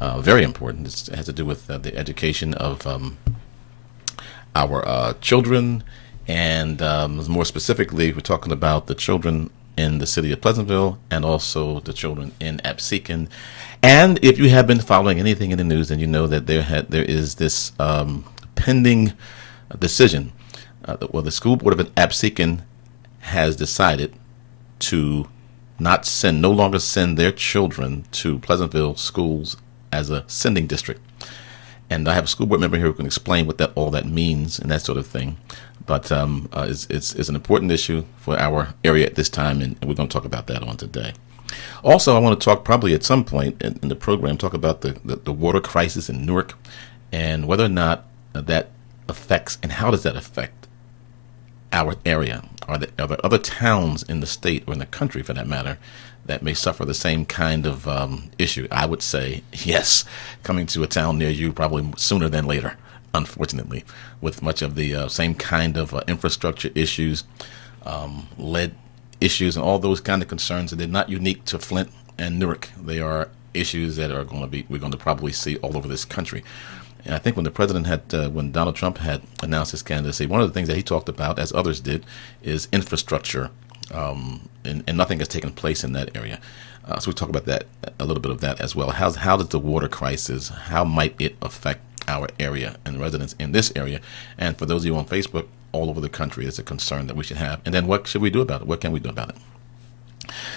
very important. It has to do with the education of our children, and more specifically, we're talking about the children in the city of Pleasantville and also the children in Absecon. And if you have been following anything in the news, then you know that there is this pending decision. The school board of Absecon has decided to no longer send their children to Pleasantville schools as a sending district. And I have a school board member here who can explain what all that means and that sort of thing. But it's an important issue for our area at this time, and we're going to talk about that on today. Also, I want to talk probably at some point in the program, talk about the water crisis in Newark and whether or not that affects, and how does that affect our area. Are there other towns in the state, or in the country for that matter, that may suffer the same kind of issue? I would say yes, coming to a town near you probably sooner than later, unfortunately, with much of the same kind of infrastructure issues, lead issues, and all those kind of concerns. And they're not unique to Flint and Newark. They are issues that we're going to probably see all over this country. And I think when when Donald Trump had announced his candidacy, one of the things that he talked about, as others did, is infrastructure, and nothing has taken place in that area. So we talk about that, a little bit of that as well. How does the water crisis, how might it affect our area and residents in this area? And for those of you on Facebook, all over the country, it's a concern that we should have. And then what should we do about it? What can we do about it?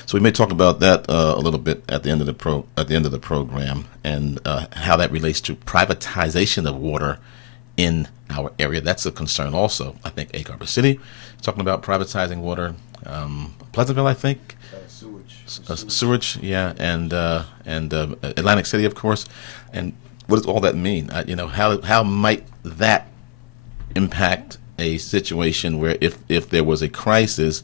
So we may talk about that a little bit at the end of the program, and how that relates to privatization of water in our area. That's a concern also. I think Egg Harbor City is talking about privatizing water. Pleasantville, I think. Sewage, yeah, and Atlantic City, of course. And what does all that mean? How might that impact a situation where if there was a crisis,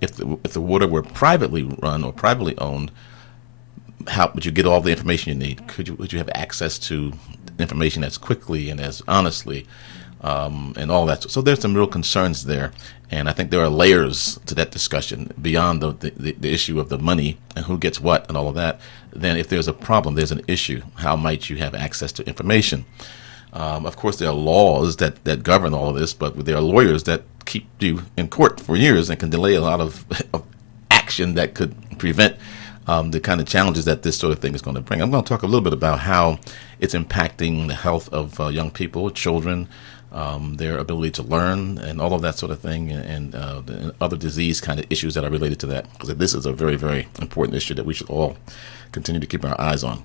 if the water were privately run or privately owned, how would you get all the information you need? Would you have access to information as quickly and as honestly, and all that? So there's some real concerns there, and I think there are layers to that discussion beyond the issue of the money and who gets what and all of that. Then if there's a problem, there's an issue, how might you have access to information? Of course, there are laws that govern all of this, but there are lawyers that keep you in court for years and can delay a lot of action that could prevent the kind of challenges that this sort of thing is going to bring. I'm going to talk a little bit about how it's impacting the health of young people, children, their ability to learn, and all of that sort of thing, and other disease kind of issues that are related to that. Because this is a very, very important issue that we should all continue to keep our eyes on.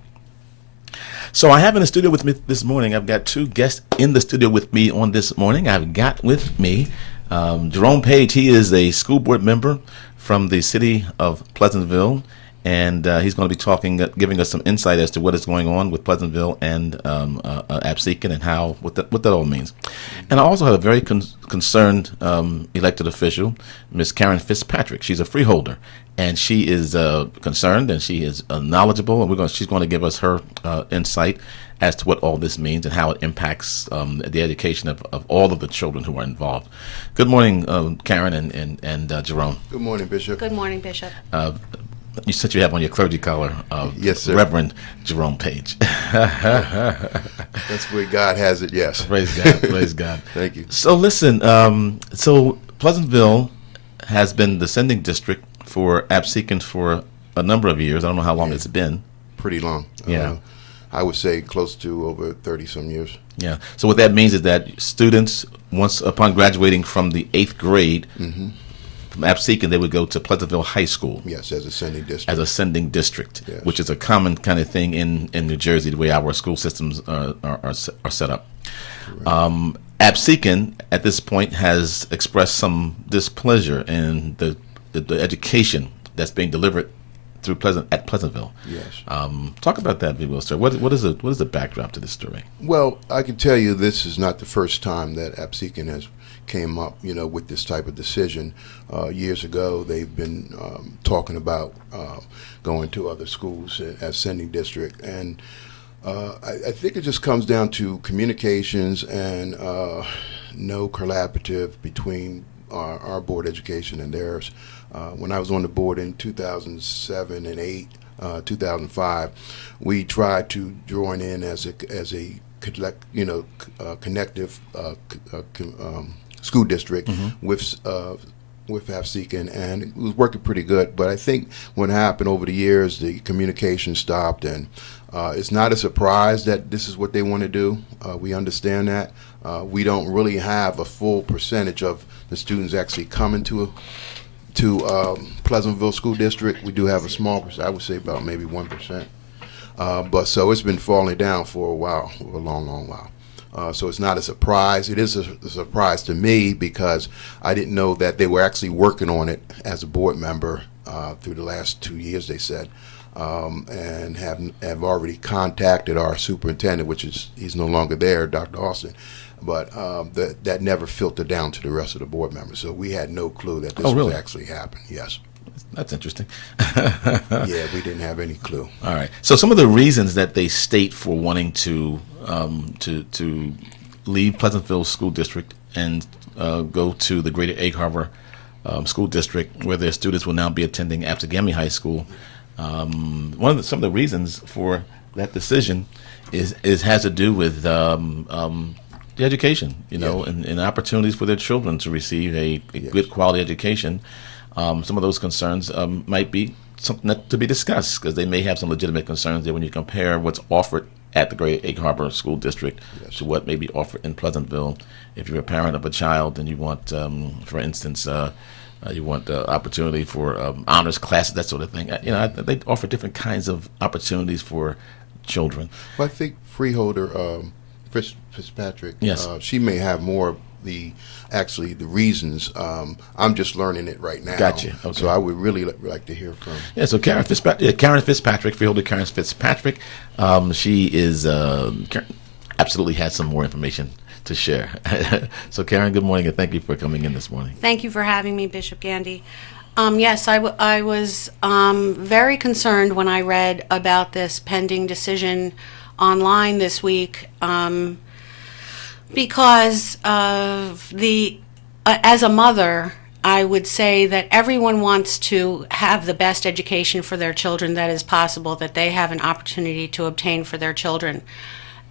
So I have in the studio with me this morning, I've got two guests in the studio with me on this morning. I've got with me Jerome Page. He is a school board member from the city of Pleasantville, and he's going to be giving us some insight as to what is going on with Pleasantville and Absecon, and what that all means. And I also have a very concerned elected official, Miss Karen Fitzpatrick. She's a freeholder, and she is concerned, and she is knowledgeable, and she's going to give us her insight as to what all this means and how it impacts the education of all of the children who are involved. Good morning, Karen and Jerome. Good morning, Bishop. Good morning, Bishop. You said you have on your clergy collar, yes, sir. Reverend Jerome Page. That's where God has it, yes. Praise God, praise God. Thank you. So listen, so Pleasantville has been the sending district for Absecon for a number of years. I don't know how long it's been. Pretty long. Yeah. I would say close to over 30-some years. Yeah. So what that means is that students, once upon graduating from the 8th grade, from Absecon, they would go to Pleasantville High School. Yes, as a sending district. As a sending district, yes. Which is a common kind of thing in New Jersey, the way our school systems are set up. Absecon, at this point, has expressed some displeasure in the education that's being delivered through Pleasantville. Yes. Talk about that, if you will, sir. What is the backdrop to this story? Well, I can tell you this is not the first time that Absecon has came up, with this type of decision. Years ago, they've been talking about going to other schools as sending district, and I think it just comes down to communications and no collaborative between our board education and theirs. When I was on the board in 2007 and 8, 2005, we tried to join in as a connective school district with Absecon, and it was working pretty good. But I think what happened over the years, the communication stopped, and it's not a surprise that this is what they want to do. We understand that. We don't really have a full percentage of the students actually coming to Pleasantville School District. We do have a small percent, I would say about maybe 1%. But so it's been falling down for a while, a long, long while. So it's not a surprise. It is a surprise to me because I didn't know that they were actually working on it as a board member through the last 2 years, they said, and have already contacted our superintendent, he's no longer there, Dr. Austin. But that never filtered down to the rest of the board members. So we had no clue that this was actually happening. Yes. That's interesting. Yeah, we didn't have any clue. All right. So some of the reasons that they state for wanting to leave Pleasantville School District and go to the Greater Egg Harbor School District, where their students will now be attending Absegami High School. Some of the reasons for that decision has to do with the education, and opportunities for their children to receive a good quality education. Some of those concerns might be something to be discussed, because they may have some legitimate concerns there when you compare what's offered at the Great Egg Harbor School District to what may be offered in Pleasantville. If you're a parent of a child and you want, for instance, you want the opportunity for honors classes, that sort of thing. They offer different kinds of opportunities for children. Well, I think Freeholder Fitzpatrick, yes, she may have more of the reasons. I'm just learning it right now. Gotcha. Okay. So I would really like to hear from. Yeah. So Karen Fitzpatrick, Freeholder Karen Fitzpatrick, she is absolutely has some more information to share. So Karen, good morning, and thank you for coming in this morning. Thank you for having me, Bishop Gandy. Yes, I was very concerned when I read about this pending decision online this week, because of as a mother, I would say that everyone wants to have the best education for their children that is possible, that they have an opportunity to obtain for their children.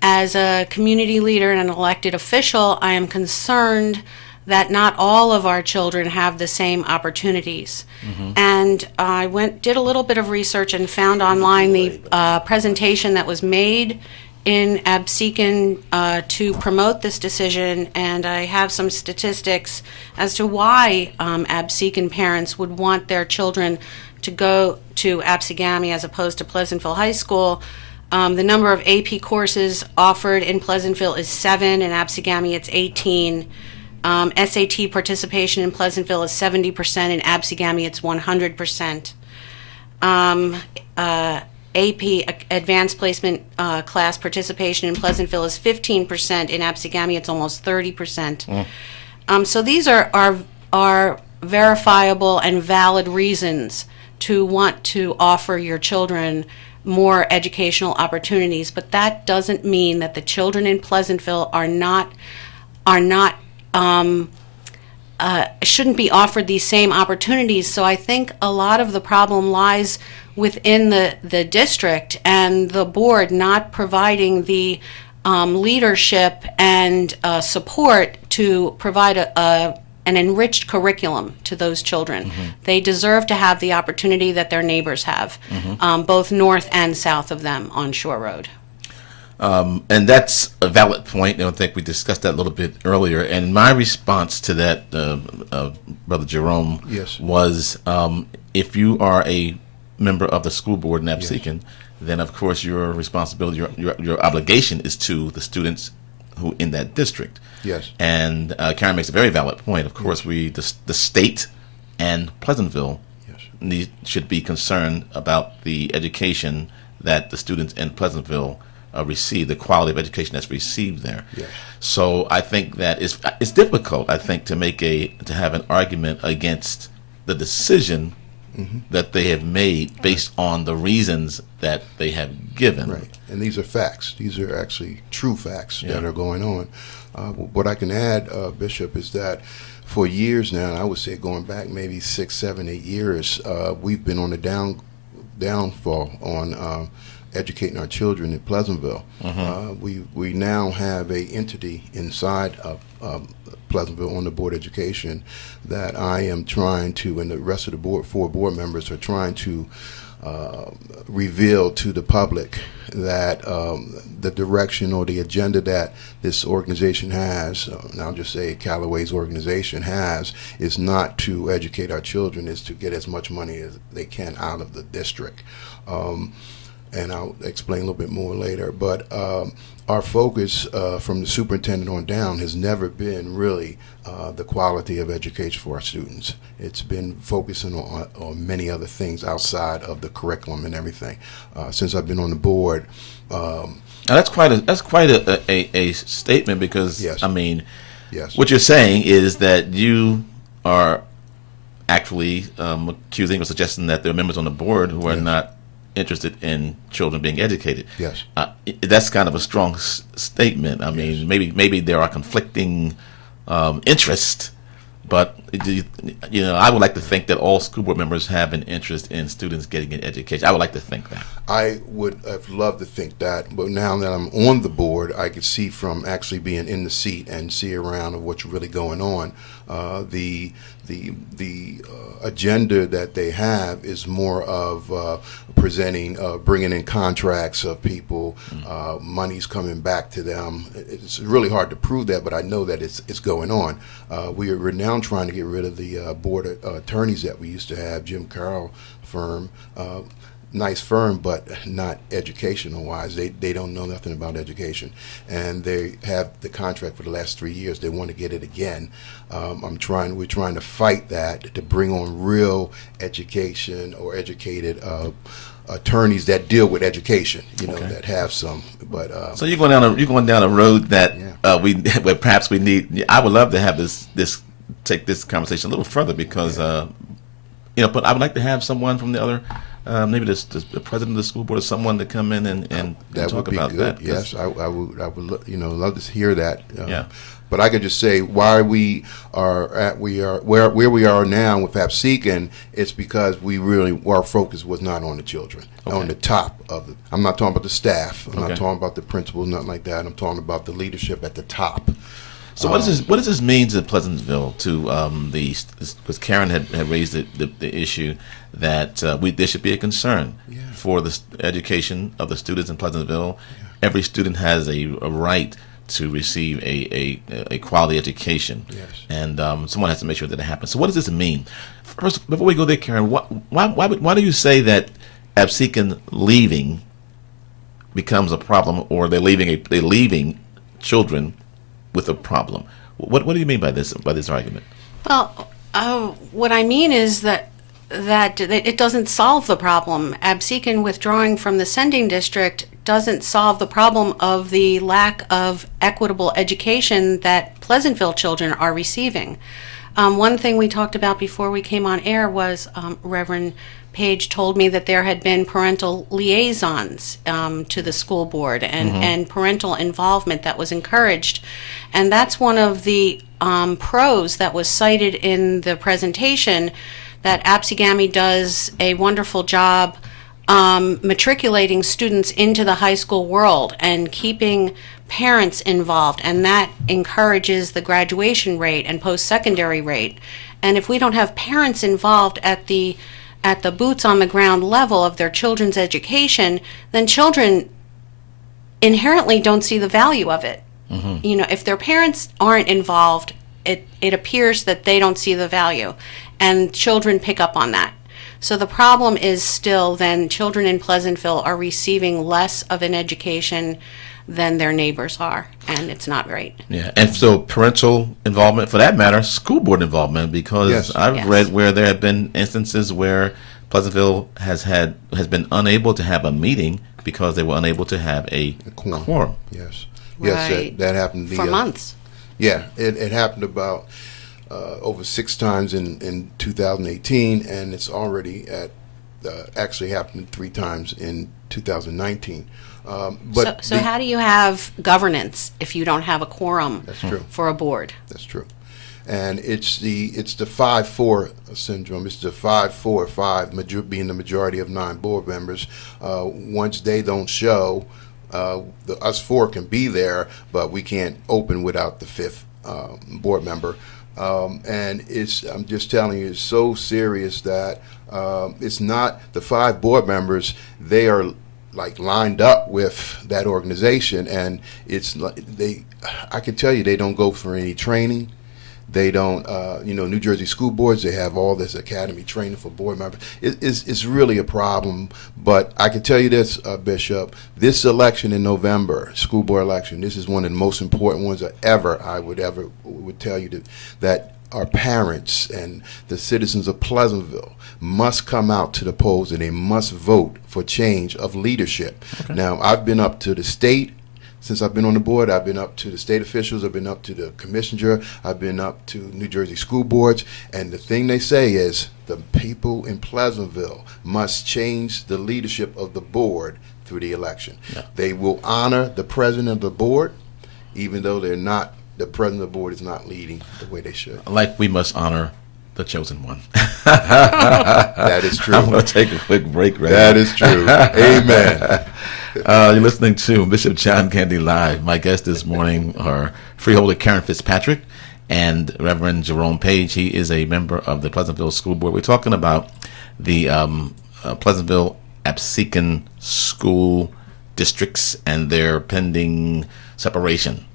As a community leader and an elected official, I am concerned that not all of our children have the same opportunities. Mm-hmm. And I did a little bit of research and found online the presentation that was made in Absecon to promote this decision, and I have some statistics as to why Absecon parents would want their children to go to Absegami as opposed to Pleasantville High School. The number of AP courses offered in Pleasantville is 7, in Absegami it's 18. SAT participation in Pleasantville is 70%, in Absegami it's 100%. AP advanced placement class participation in Pleasantville is 15%. In Absegami, it's almost 30%. So these are verifiable and valid reasons to want to offer your children more educational opportunities. But that doesn't mean that the children in Pleasantville shouldn't be offered these same opportunities. So I think a lot of the problem lies within the district and the board not providing the leadership and support to provide an enriched curriculum to those children. Mm-hmm. They deserve to have the opportunity that their neighbors have, mm-hmm. Both north and south of them on Shore Road. And that's a valid point. I think we discussed that a little bit earlier. And my response to that, Brother Jerome, yes, was if you are a member of the school board in Absecon, yes, then of course your responsibility, your obligation is to the students who in that district. Yes. And Karen makes a very valid point. Of course, yes, the state and Pleasantville, yes, should be concerned about the education that the students in Pleasantville receive, the quality of education that's received there. Yes. So I think that it's difficult, I think, to have an argument against the decision, mm-hmm, that they have made based on the reasons that they have given. Right. And these are facts. These are actually true facts, yeah, that are going on. What I can add, Bishop, is that for years now, and I would say going back maybe 6, 7, 8 years, we've been on the downfall on educating our children in Pleasantville. We now have a entity inside of Pleasantville on the Board of Education that I am trying to, and the rest of the board, 4 board members are trying to reveal to the public that the direction or the agenda that this organization has, and I'll just say Callaway's organization has, is not to educate our children, is to get as much money as they can out of the district. And I'll explain a little bit more later. But our focus from the superintendent on down has never been really the quality of education for our students. It's been focusing on many other things outside of the curriculum and everything. Since I've been on the board, Now that's quite a statement, because Yes. I mean, yes, what you're saying is that you are actually accusing or suggesting that there are members on the board who are Yes. not interested in children being educated. yes, That's kind of a strong statement. I mean, maybe there are conflicting interests, but I would like to think that all school board members have an interest in students getting an education. I would like to think that. I would have loved to think that, but now that I'm on the board, I could see from actually being in the seat and see around of what's really going on. The agenda that they have is more of presenting, bringing in contracts of people, money's coming back to them. It's really hard to prove that, but I know that it's going on. We're now trying to get rid of the board of attorneys that we used to have, Jim Carroll firm. Nice firm, but not educational wise. They don't know nothing about education, and they have the contract for the last 3 years. They want to get it again. We're trying to fight that to bring on real education or educated attorneys that deal with education. That have some. But So you're going down a road that where perhaps we need. I would love to have take this conversation a little further, because but I would like to have someone from the other. Maybe the president of the school board or someone to come in and that talk would be about good. that. Yes, I would love to hear that. Yeah. But I could just say why we are where we are now with APSECN. It's because our focus was not on the children, on the top of it. I'm not talking about the staff. I'm not talking about the principals, nothing like that. I'm talking about the leadership at the top. So what does this mean to Pleasantville? Because Karen had raised the issue that there should be a concern for the education of the students in Pleasantville. Every student has a right to receive a quality education, and someone has to make sure that it happens. So what does this mean? First, before we go there, Karen, why do you say that APSECN leaving becomes a problem, or they're leaving children with a problem? What do you mean by this argument? Well, what I mean is that it doesn't solve the problem. APSECN withdrawing from the sending district doesn't solve the problem of the lack of equitable education that Pleasantville children are receiving. One thing we talked about before we came on air was Reverend Page told me that there had been parental liaisons to the school board and parental involvement that was encouraged. And that's one of the pros that was cited in the presentation, that APSEGAMI does a wonderful job matriculating students into the high school world and keeping parents involved, and that encourages the graduation rate and post-secondary rate. And if we don't have parents involved at the boots on the ground level of their children's education, then children inherently don't see the value of it. If their parents aren't involved, it appears that they don't see the value, and children pick up on that. So the problem is still then children in Pleasantville are receiving less of an education than their neighbors are, and it's not right. Yeah, and so parental involvement, for that matter, school board involvement, because I've read where there have been instances where Pleasantville has been unable to have a meeting because they were unable to have a quorum. Yes, Right. that happened For months. Yeah, it happened about over 6 times in 2018, and it's already actually happened 3 times in 2019. So how do you have governance if you don't have a quorum That's true. for a board? That's true. and it's the 5-4 syndrome. It's the 5-4-5 being the majority of 9 board members. Once they don't show, us 4 can be there, but we can't open without the 5th board member. And I'm just telling you, it's so serious that it's not the 5 board members. They are like lined up with that organization, and I can tell you, they don't go for any training. They don't, New Jersey school boards, they have all this academy training for board members. It's really a problem. But I can tell you this, Bishop, this election in November, school board election, this is one of the most important ones I would tell you that our parents and the citizens of Pleasantville must come out to the polls, and they must vote for change of leadership. Okay. Now, I've been up to the state. Since I've been on the board, I've been up to the state officials, I've been up to the commissioner, I've been up to New Jersey school boards, and the thing they say is the people in Pleasantville must change the leadership of the board through the election. Yeah. They will honor the president of the board, even though the president of the board is not leading the way they should. Like we must honor the chosen one. That is true. I'm going to take a quick break right That now. is true. Amen. You're listening to Bishop John Candy Live. My guests this morning are Freeholder Karen Fitzpatrick and Reverend Jerome Page. He is a member of the Pleasantville School Board. We're talking about the Pleasantville Absecon school districts and their pending separation.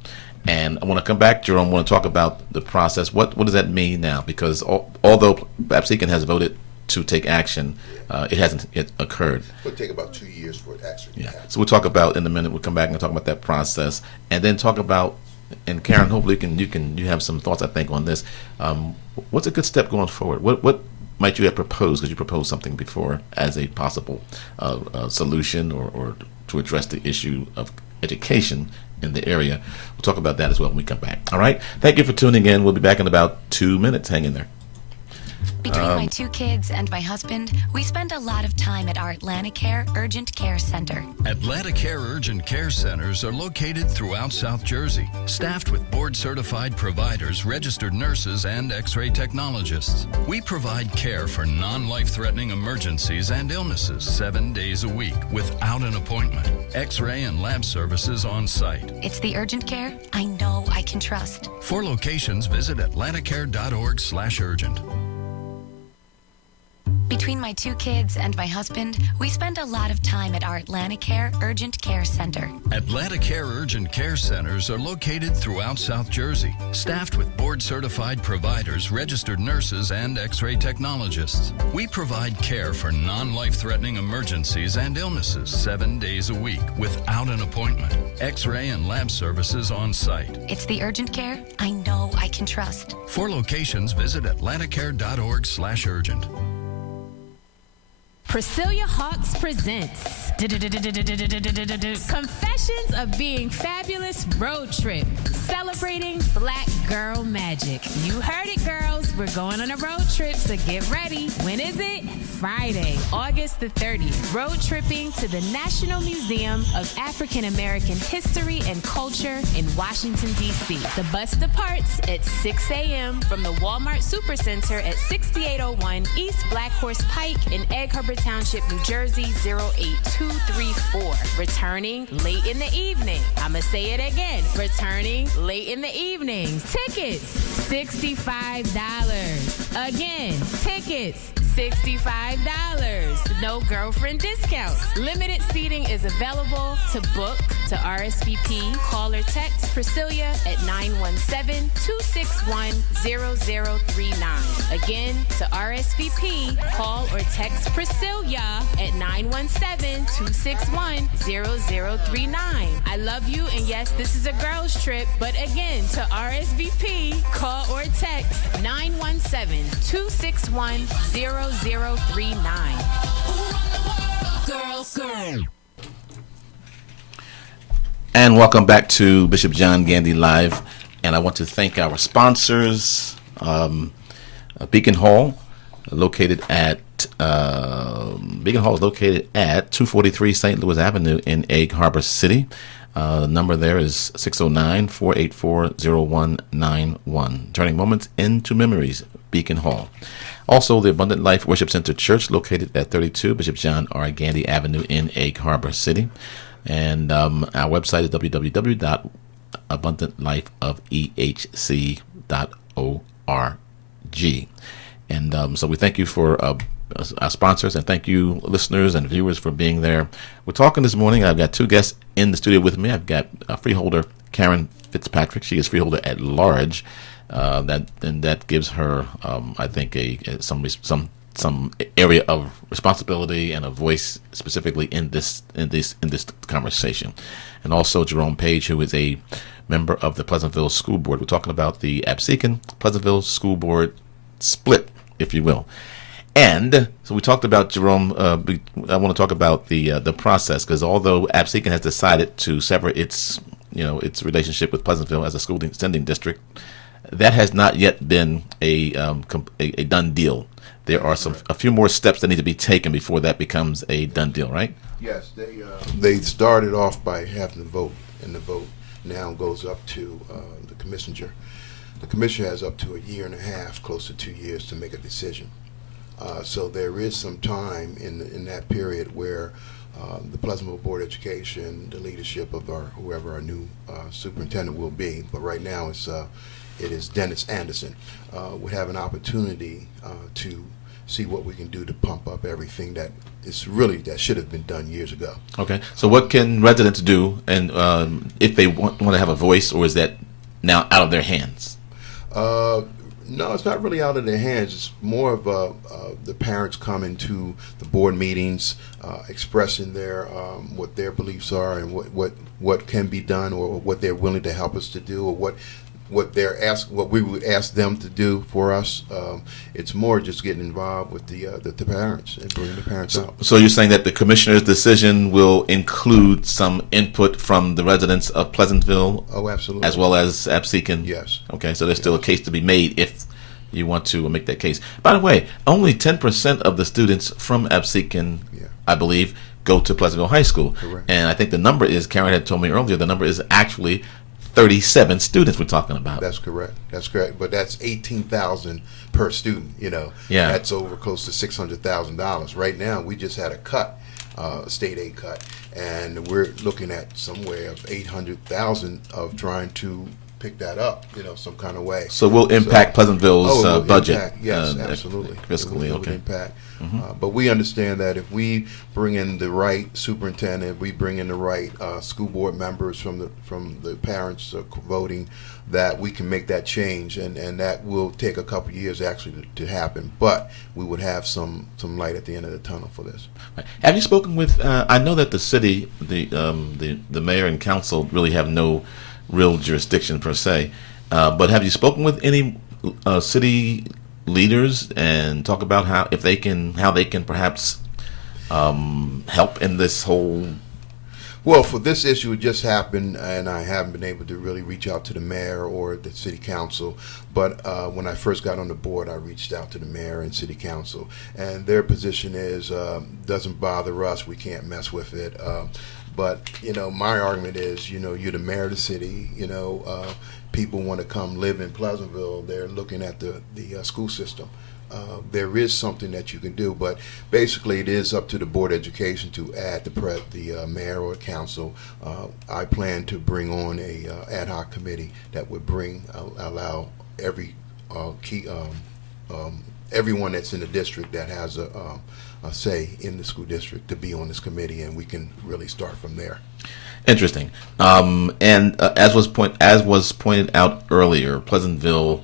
And I want to come back, Jerome. I want to talk about the process. What does that mean now? Because although Absecon has voted to take action, it hasn't yet occurred. It'll take about 2 years for it actually to happen. So we'll talk about in a minute. We'll come back and talk about that process, and then talk about. And Karen, hopefully you have some thoughts, I think, on this. What's a good step going forward? What might you have proposed? Because you proposed something before as a possible solution or to address the issue of education in the area. We'll talk about that as well when we come back. All right. Thank you for tuning in. We'll be back in about 2 minutes. Hang in there. Between my 2 kids and my husband, we spend a lot of time at our AtlantiCare Urgent Care Center. AtlantiCare Urgent Care Centers are located throughout South Jersey, staffed with board-certified providers, registered nurses, and X-ray technologists. We provide care for non-life-threatening emergencies and illnesses 7 days a week without an appointment. X-ray and lab services on site. It's the urgent care I know I can trust. For locations, visit atlanticare.org/urgent. Between my 2 kids and my husband, we spend a lot of time at our AtlantiCare Urgent Care Center. AtlantiCare Urgent Care Centers are located throughout South Jersey, staffed with board-certified providers, registered nurses, and X-ray technologists. We provide care for non-life-threatening emergencies and illnesses 7 days a week without an appointment. X-ray and lab services on site. It's the urgent care I know I can trust. For locations, visit atlanticare.org/urgent. Priscilla Hawks presents Confessions of Being Fabulous Road Trip, celebrating Black Girl Magic. You heard it, girls. We're going on a road trip, so get ready. When is it? Friday, August the 30th. Road tripping to the National Museum of African American History and Culture in Washington, D.C. The bus departs at 6 a.m. from the Walmart Supercenter at 6801 East Black Horse Pike in Egg Harbor Township, New Jersey, 08234. Returning late in the evening. I'ma say it again. Returning late in the evenings. Tickets, $65. Again, tickets, $65. No girlfriend discounts. Limited seating is available. To book, to RSVP, call or text Priscilla at 917-261-0039. Again, to RSVP, call or text Priscilla at 917-261-0039. I love you, and yes, this is a girls trip, but again, to RSVP, call or text 917-261-0039. Girls. And welcome back to Bishop John Gandy Live. And I want to thank our sponsors, Beacon Hall, located at 243 St. Louis Avenue in Egg Harbor City. The number there is 609-484-0191. Turning moments into memories, Beacon Hall. Also, the Abundant Life Worship Center Church, located at 32 Bishop John R. Gandy Avenue in Egg Harbor City. And our website is www.abundantlifeofehc.org. And so we thank you for our sponsors, and thank you, listeners and viewers, for being there. We're talking this morning. I've got two guests in the studio with me. I've got freeholder Karen Fitzpatrick. She is freeholder at large. That gives her, I think, some area of responsibility and a voice specifically in this conversation. And also Jerome Page, who is a member of the Pleasantville School Board. We're talking about the Absecon Pleasantville School Board split, if you will. And so we talked about Jerome. I want to talk about the process, because although Absecon has decided to sever its relationship with Pleasantville as a school sending district, that has not yet been a done deal. There are a few more steps that need to be taken before that becomes a done deal, right? Yes, they started off by having the vote, and the vote now goes up to the commissioner. The commissioner has up to a year and a half, close to 2 years, to make a decision. So there is some time in that period where the Pleasantville Board of Education, the leadership of whoever our new superintendent will be, but right now it is Dennis Anderson. We have an opportunity to see what we can do to pump up everything that should have been done years ago. Okay. So what can residents do, and if they want to have a voice, or is that now out of their hands? No, it's not really out of their hands. It's more of the parents coming to the board meetings, expressing what their beliefs are, and what can be done, or what they're willing to help us to do, or what we would ask them to do for us. It's more just getting involved with the parents and bringing the parents out. So you're saying that the commissioner's decision will include some input from the residents of Pleasantville? Oh, absolutely. As well as Absecon? Yes. Okay, so there's still a case to be made if you want to make that case. By the way, only 10% of the students from Absecon, I believe, go to Pleasantville High School. Correct. And I think the number is, Karen had told me earlier, the number is actually 37 students we're talking about. That's correct. But that's 18,000 per student. Yeah. That's over close to $600,000. Right now, we just had a cut, state aid cut, and we're looking at somewhere of 800,000 of trying to pick that up, some kind of way. So we'll impact Pleasantville's budget. Impact, yes, absolutely. Fiscally, it would impact. But we understand that if we bring in the right superintendent, we bring in the right school board members from the parents voting, that we can make that change, and that will take a couple of years actually to happen. But we would have some light at the end of the tunnel for this. Right. Have you spoken with? I know that the city, the mayor and council really have no real jurisdiction per se, but have you spoken with any city leaders and talk about how they can perhaps help in this whole? Well, for this issue, it just happened, and I haven't been able to really reach out to the mayor or the city council. But when I first got on the board, I reached out to the mayor and city council, and their position is doesn't bother us. We can't mess with it. But my argument is, you're the mayor of the city. People want to come live in Pleasantville. They're looking at the school system. There is something that you can do, but basically it is up to the Board of Education to add the mayor or council. I plan to bring on a ad hoc committee that would allow every everyone that's in the district that has a say in the school district to be on this committee, and we can really start from there. Interesting. And as was pointed out earlier, Pleasantville,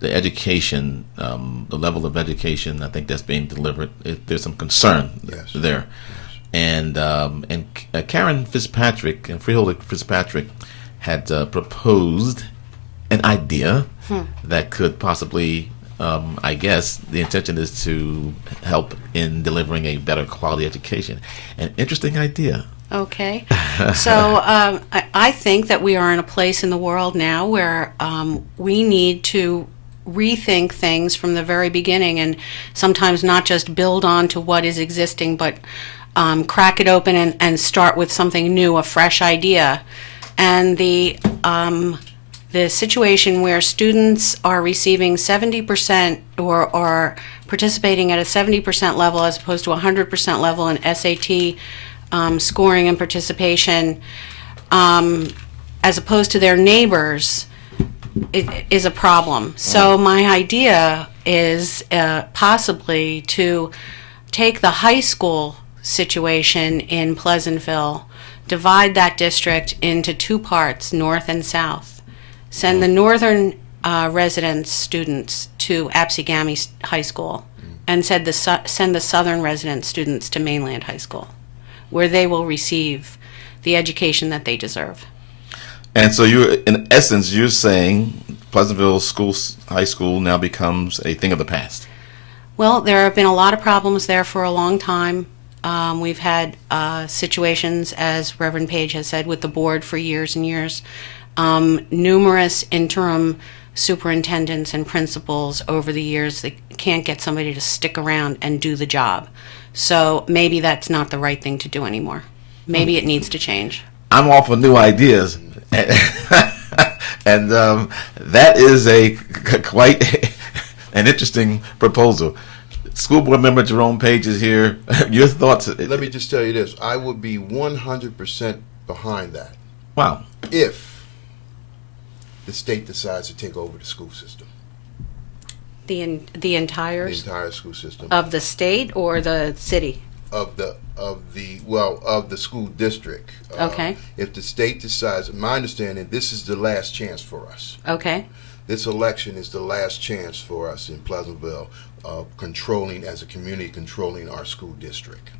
the education, the level of education, I think that's being delivered. There's some concern there. Yes. And Karen Fitzpatrick and Freeholder Fitzpatrick had proposed an idea that could possibly, I guess, the intention is to help in delivering a better quality education. An interesting idea. Okay. So I think that we are in a place in the world now where we need to rethink things from the very beginning, and sometimes not just build on to what is existing, but crack it open and start with something new, a fresh idea. And the situation where students are receiving 70% or participating at a 70% level as opposed to a 100% level in SAT scoring and participation, as opposed to their neighbors, is a problem. So my idea is possibly to take the high school situation in Pleasantville, divide that district into two parts, north and south, send the northern residence students to Apsigami High School, and send the southern resident students to Mainland High School, where they will receive the education that they deserve. And so in essence, you're saying Pleasantville High School now becomes a thing of the past. Well, there have been a lot of problems there for a long time. We've had situations, as Reverend Page has said, with the board for years and years. Numerous interim superintendents and principals over the years that can't get somebody to stick around and do the job. So maybe that's not the right thing to do anymore. Maybe it needs to change. I'm all for new ideas. And that is quite an interesting proposal. School board member Jerome Page is here. Your thoughts? Let me just tell you this. I would be 100% behind that. Wow. If the state decides to take over the school system. The entire school system. Of the state or the city? Of the school district. Okay. If the state decides, in my understanding, this is the last chance for us. Okay. This election is the last chance for us in Pleasantville controlling, as a community, controlling our school district.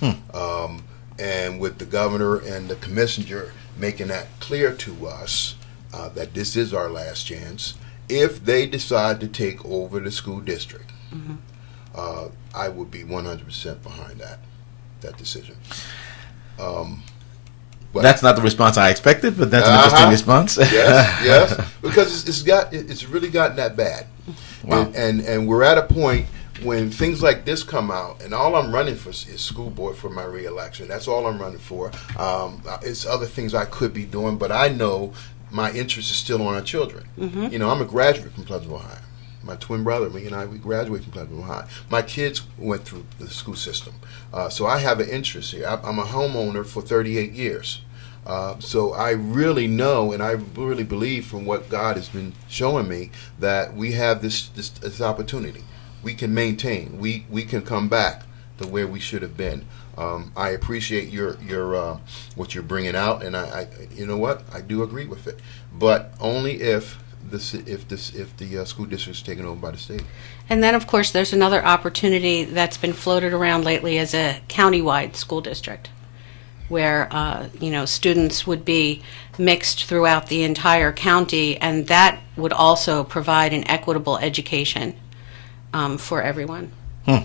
And with the governor and the commissioner making that clear to us that this is our last chance, if they decide to take over the school district, I would be 100% behind that decision. That's not the response I expected, but that's an interesting response. yes, because it's really gotten that bad. Wow. And we're at a point when things like this come out, and all I'm running for is school board for my reelection. That's all I'm running for. It's other things I could be doing, but I know my interest is still on our children. You know, I'm a graduate from Pleasantville High. My twin brother, me and I, we graduated from Pleasantville High. My kids went through the school system. So I have an interest here. I'm a homeowner for 38 years. So I really know, and I really believe from what God has been showing me, that we have this opportunity. We can maintain. We can come back to where we should have been. I appreciate your what you're bringing out, and I you know what, I do agree with it, but only if the school district is taken over by the state. And then, of course, there's another opportunity that's been floated around lately as a countywide school district, where students would be mixed throughout the entire county, and that would also provide an equitable education for everyone.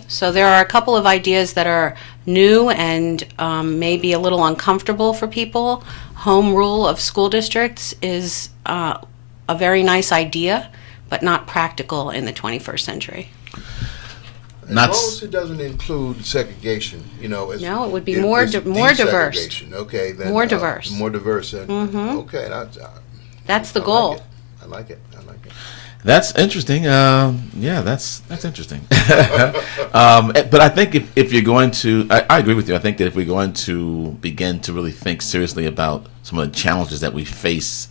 So there are a couple of ideas that are new and maybe a little uncomfortable for people. Home rule of school districts is a very nice idea, but not practical in the 21st century. As long as it doesn't include segregation, no, it would be more diverse. Okay, then more diverse. More diverse. Okay, that's the goal. I like it. That's interesting. That's interesting. But I think if you're going to, I agree with you. I think that if we're going to begin to really think seriously about some of the challenges that we face,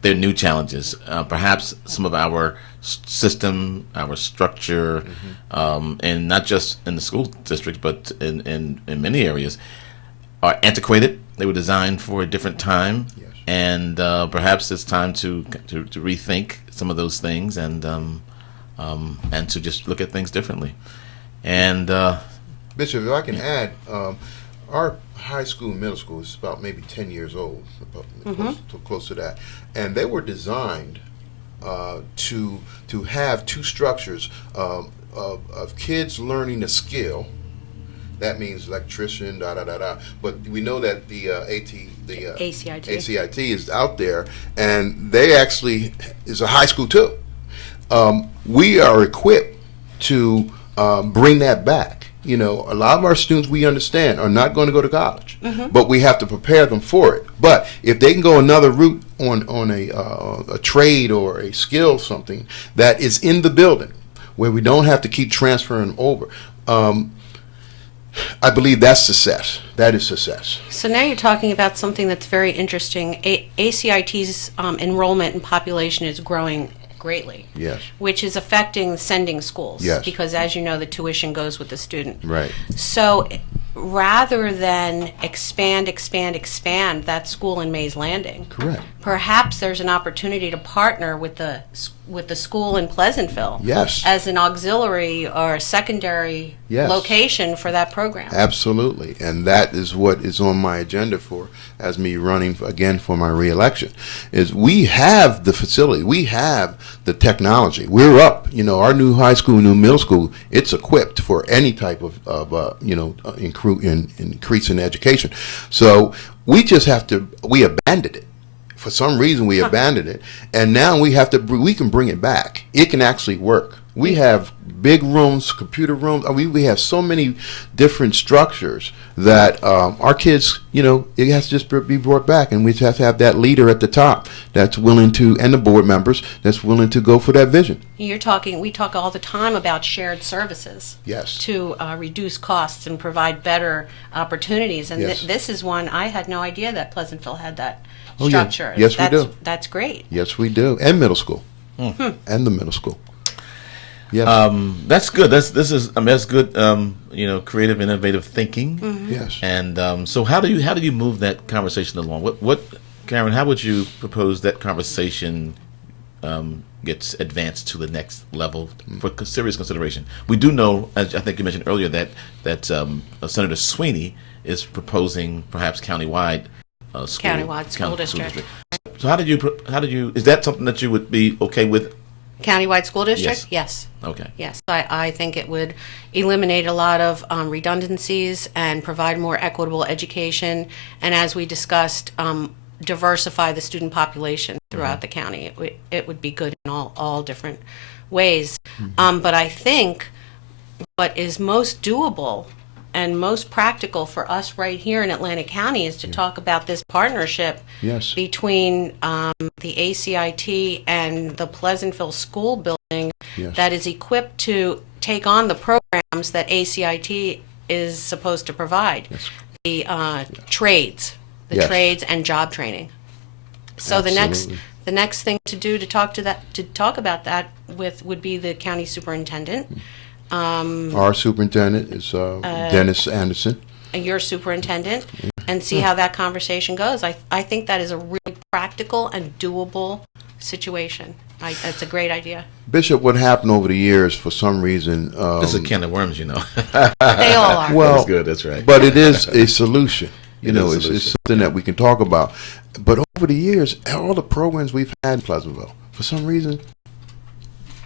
they're new challenges. Perhaps some of our system, our structure, and not just in the school district, but in many areas, are antiquated. They were designed for a different time. Yes. And perhaps it's time to rethink some of those things and to just look at things differently. And Bishop, if I can add, our high school and middle school is about maybe 10 years old, close to that, and they were designed to have two structures of kids learning a skill. That means electrician, But we know that the ACIT is out there, and they actually is a high school too. We are equipped to bring that back You know, a lot of our students, we understand, are not going to go to college, but we have to prepare them for it. But if they can go another route on a trade or a skill, something that is in the building, where we don't have to keep transferring them over, I believe that's success. That is success. So now you're talking about something that's very interesting. ACIT's enrollment and population is growing greatly. Yes. Which is affecting sending schools. Yes. Because as you know, the tuition goes with the student. Right. So rather than expand that school in Mays Landing, Correct. perhaps there's an opportunity to partner with the school in Pleasantville. Yes. As an auxiliary or secondary Yes. location for that program. Absolutely, and that is what is on my agenda for as me running again for my reelection. Is we have the facility, we have the technology. We're up. You know, our new high school, new middle school, it's equipped for any type of increase in education. So we just have to. We abandoned it. For some reason, we abandoned it, and now we can bring it back. It can actually work. We have big rooms, computer rooms. We have so many different structures that our kids, you know, it has to just be brought back, and we just have to have that leader at the top that's willing to, and the board members that's willing to go for that vision. We talk all the time about shared services. Yes. To reduce costs and provide better opportunities. And Yes. this is one, I had no idea that Pleasantville had that Oh, yeah. structure. Yes, we do. That's great. Yes, we do, and middle school, and the middle school. Yes. That's good. That's good. Creative, innovative thinking. Yes. And so, how do you move that conversation along? What, Karen? How would you propose that conversation gets advanced to the next level for serious consideration? We do know, as I think you mentioned earlier, that Senator Sweeney is proposing perhaps countywide School district. So how did you? Is that something that you would be okay with? Countywide school district? Yes. Yes. Okay. Yes, I think it would eliminate a lot of redundancies and provide more equitable education. And as we discussed, diversify the student population throughout the county. It would be good in all different ways. But I think what is most doable and most practical for us right here in Atlantic County is to talk about this partnership Yes. between the ACIT and the Pleasantville School Building Yes. that is equipped to take on the programs that ACIT is supposed to provide. Yes. The trades, Yes. trades and job training. So Absolutely. the next thing to do to talk about that with would be the county superintendent. Our superintendent is Dennis Anderson. Your superintendent, and see how that conversation goes. I think that is a really practical and doable situation. That's a great idea. Bishop, what happened over the years, for some reason, This is a can of worms, you know. They all are. well, That's good. That's right. but it is a solution. You It know, is a it's solution. something that we can talk about. But over the years, all the programs we've had in Pleasantville, for some reason,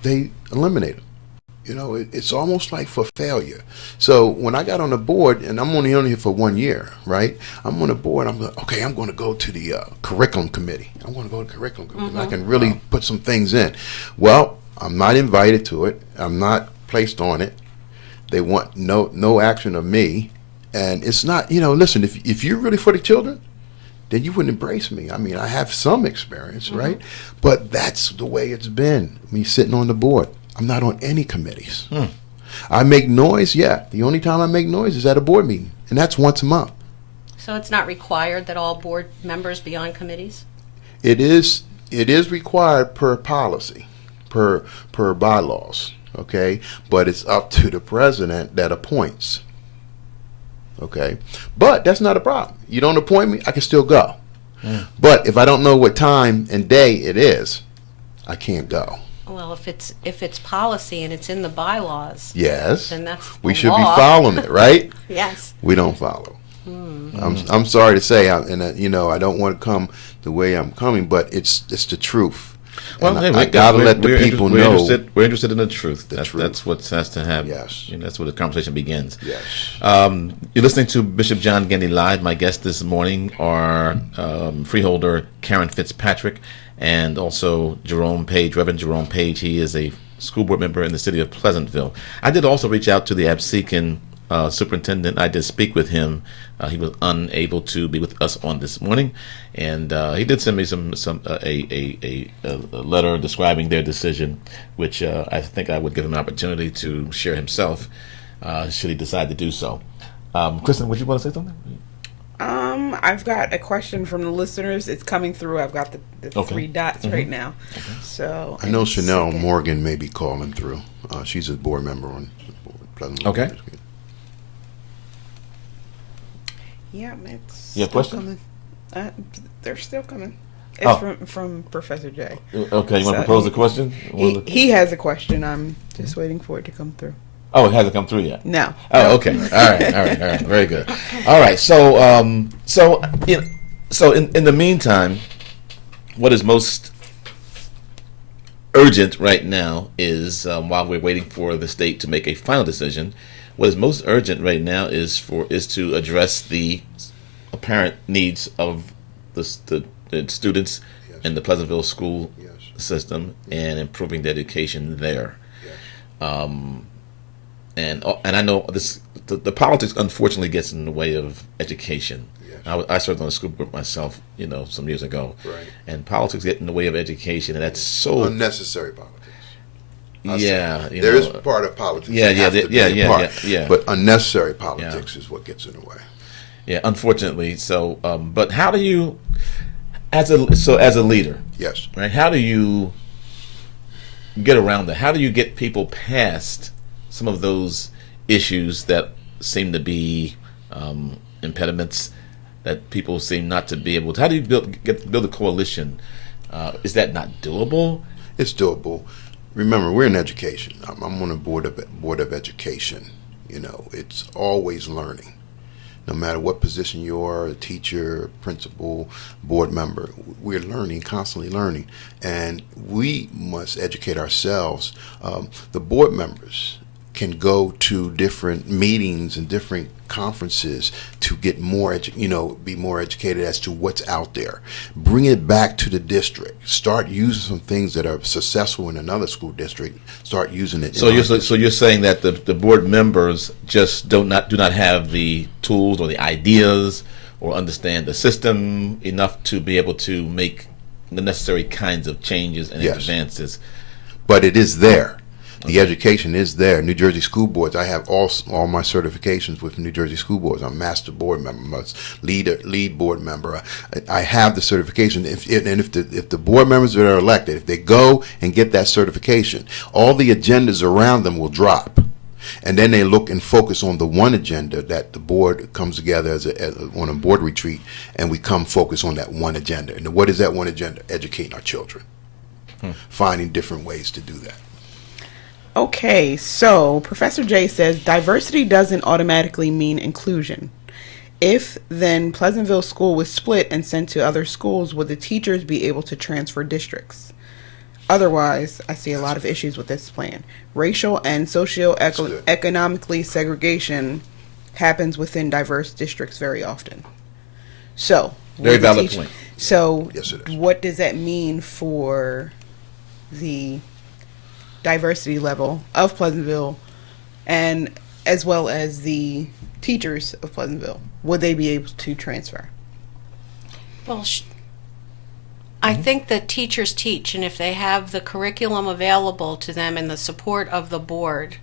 they eliminate them. You know, it's almost like for failure. So when I got on the board, and I'm only on here for 1 year, right? I'm on the board. I'm like, okay, I'm going to go to the curriculum committee. I'm going to go to the curriculum committee. And I can really put some things in. Well, I'm not invited to it. I'm not placed on it. They want no action of me. And it's not, you know, listen, if you're really for the children, then you wouldn't embrace me. I mean, I have some experience, right? But that's the way it's been, me sitting on the board. I'm not on any committees. I make noise, yeah. The only time I make noise is at a board meeting, and that's once a month. So it's not required that all board members be on committees? It is required per policy, per bylaws, okay? But it's up to the president that appoints, okay? But that's not a problem. You don't appoint me, I can still go. But if I don't know what time and day it is, I can't go. Well, if it's policy and it's in the bylaws, Yes, then that's we the should law. be following it, right? Yes. We don't follow. I'm sorry to say, I don't want to come the way I'm coming, but it's the truth. Well, And I gotta let the people know. We're interested in the truth. The That's, truth. that's what has to happen. Yes. You know, that's where the conversation begins. Yes. You're listening to Bishop John Gandy Live. My guests this morning are freeholder Karen Fitzpatrick and also Reverend Jerome Page. He is a school board member in the city of Pleasantville. I did also reach out to the Absecon superintendent. I did speak with him. He was unable to be with us on this morning, and he did send me a letter describing their decision, which I think I would give him an opportunity to share himself, should he decide to do so. Kristen, would you want to say something? I've got a question from the listeners. It's coming through. I've got the three dots right now. Okay. So I know Chanel Morgan may be calling through. She's a board member on the board. Pleasantville. Okay. Yeah, it's You have a question? coming. They're still coming. It's from Professor J. Okay, you want to propose a question? He has a question. I'm just waiting for it to come through. Oh, it hasn't come through yet. No. Oh, okay. All right. Very good. All right. So, in the meantime, what is most urgent right now is, while we're waiting for the state to make a final decision, what is most urgent right now is to address the apparent needs of the students in the Pleasantville school system and improving the education there. And I know the politics unfortunately gets in the way of education. Yes. I served on a school board myself, some years ago, right. And politics get in the way of education, and that's so unnecessary politics. There is part of politics. Yeah. But unnecessary politics is what gets in the way. Yeah, unfortunately. So, but how do you, as a leader, yes, right? How do you get around that? How do you get people past some of those issues that seem to be impediments that people seem not to be able to? How do you build a coalition? Is that not doable? It's doable. Remember, we're in education. I'm on a board of education. It's always learning. No matter what position you are, a teacher, principal, board member, we're learning, constantly learning. And we must educate ourselves. The board members can go to different meetings and different conferences to get more, be more educated as to what's out there. Bring it back to the district. Start using some things that are successful in another school district. Start using it. So you're saying that the board members just do not have the tools or the ideas or understand the system enough to be able to make the necessary kinds of changes and advances. But it is there. The education is there. New Jersey School Boards, I have all my certifications with New Jersey School Boards. I'm master board member, I'm a lead board member. I have the certification. If the board members that are elected, if they go and get that certification, all the agendas around them will drop. And then they look and focus on the one agenda that the board comes together on a board retreat, and we come focus on that one agenda. And what is that one agenda? Educating our children. Finding different ways to do that. Okay, so Professor J says diversity doesn't automatically mean inclusion. If then Pleasantville School was split and sent to other schools, would the teachers be able to transfer districts? Otherwise, I see a lot of issues with this plan. Racial and socio-economically segregation happens within diverse districts very often. So, very valid point. So, yes, it is. What does that mean for the diversity level of Pleasantville, and as well as the teachers of Pleasantville? Would they be able to transfer? Well, I think that teachers teach, and if they have the curriculum available to them and the support of the board,